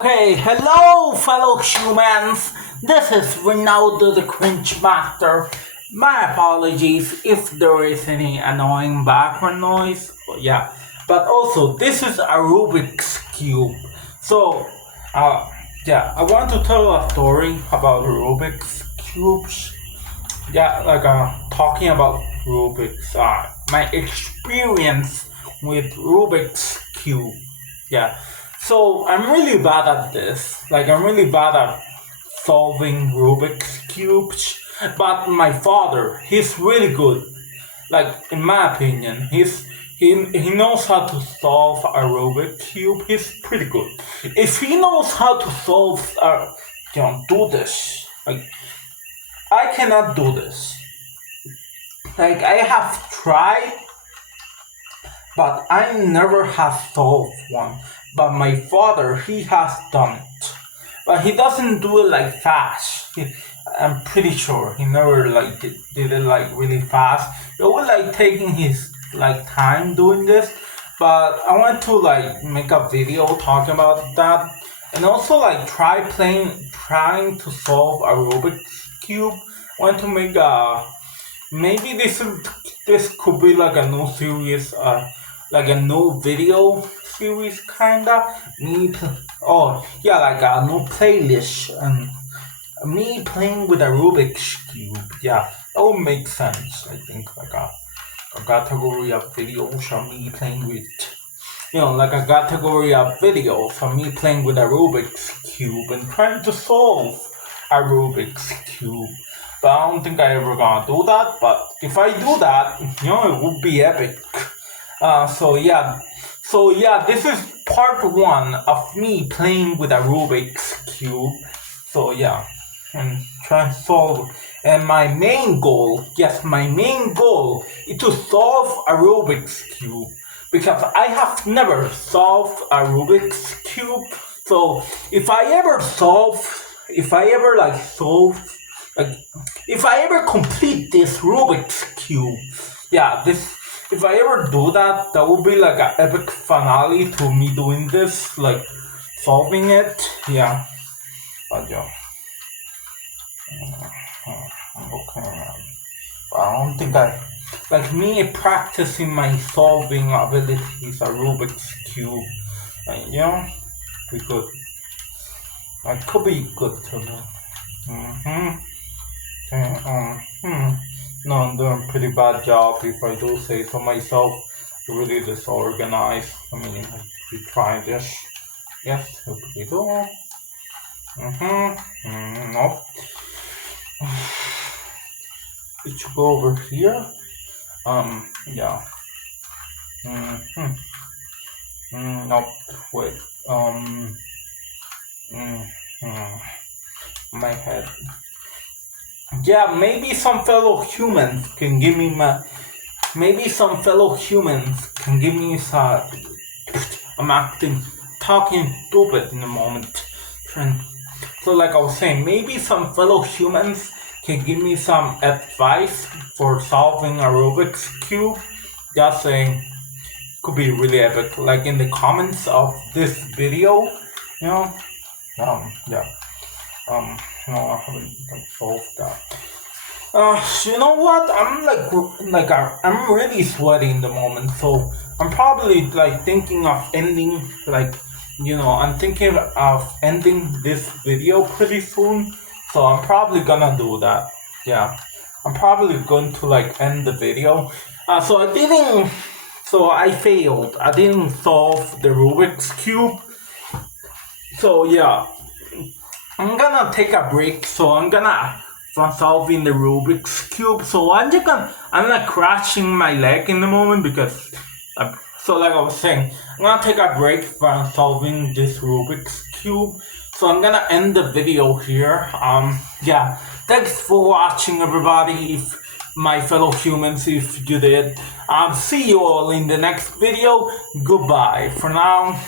Okay, hello fellow humans. This is Ronaldo the Cringe Master. My apologies if there is any annoying background noise. But also this is a Rubik's Cube. So, uh, I want to tell a story about Rubik's cubes. Talking about Rubik's. My experience with Rubik's cube. Yeah. So I'm really bad at this. I'm really bad at solving Rubik's cubes. But my father, he's really good. In my opinion, he knows how to solve a Rubik's cube. He's pretty good. If he knows how to solve, do this. I cannot do this. I have tried, but I never have solved one. But my father, he has done it. But he doesn't do it fast. I'm pretty sure he never did it really fast. It was taking his time doing this. But I want to make a video talking about that, and also trying to solve a Rubik's cube. I want to make maybe this could be a new series, a new video series kinda. A new playlist and me playing with a Rubik's cube. Yeah, that would make sense. I think a category of videos of me playing with, a category of videos of me playing with a Rubik's cube and trying to solve a Rubik's cube. But I don't think I ever gonna do that. But if I do that, it would be epic. This is part one of me playing with a Rubik's cube. And trying to solve. And my main goal is to solve a Rubik's cube, because I have never solved a Rubik's cube. So if I ever complete this Rubik's cube, if I ever do that, that would be an epic finale to me doing this, solving it. Yeah, but okay. I don't think me practicing my solving abilities a Rubik's cube. Be good. It could be good to know. Okay, no, I'm doing a pretty bad job if I do say so myself. Really disorganized. We try this. Yes, here we go. Nope. It should go over here. Yeah. Nope. Wait. My head. Yeah, maybe some fellow humans can give me some. I'm talking stupid in a moment. So, I was saying, maybe some fellow humans can give me some advice for solving a Rubik's cube. Just saying, could be really epic. In the comments of this video, No, I haven't solved that. You know what? I'm really sweaty in the moment, so I'm probably thinking of ending I'm thinking of ending this video pretty soon. So I'm probably gonna do that. Yeah, I'm probably going to end the video. So I failed. I didn't solve the Rubik's cube. So yeah. I'm gonna take a break, from solving the Rubik's cube. So I'm crashing my leg in the moment because, I was saying, I'm gonna take a break from solving this Rubik's cube. So I'm gonna end the video here. Thanks for watching, everybody. If my fellow humans, if you did, see you all in the next video. Goodbye for now.